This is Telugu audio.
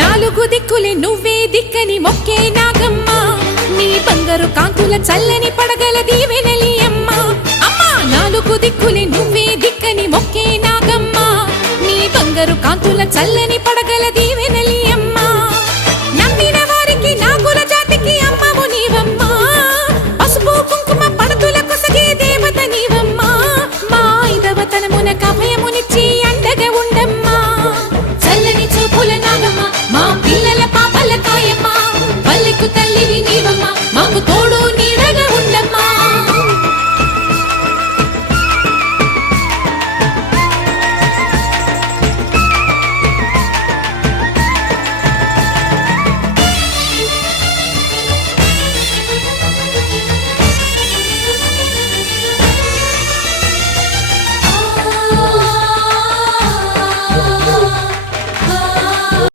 నాలుగు దిక్కులే నువ్వే దిక్కని మొక్కే నాగమ్మ నీ బంగారు కాంతుల చల్లని పడగల దీవెనలి అమ్మ అమ్మా నాలుగు దిక్కులే నువ్వే దిక్కని మొక్కే నాగమ్మ నీ బంగారు కాంతుల చల్లని పడగల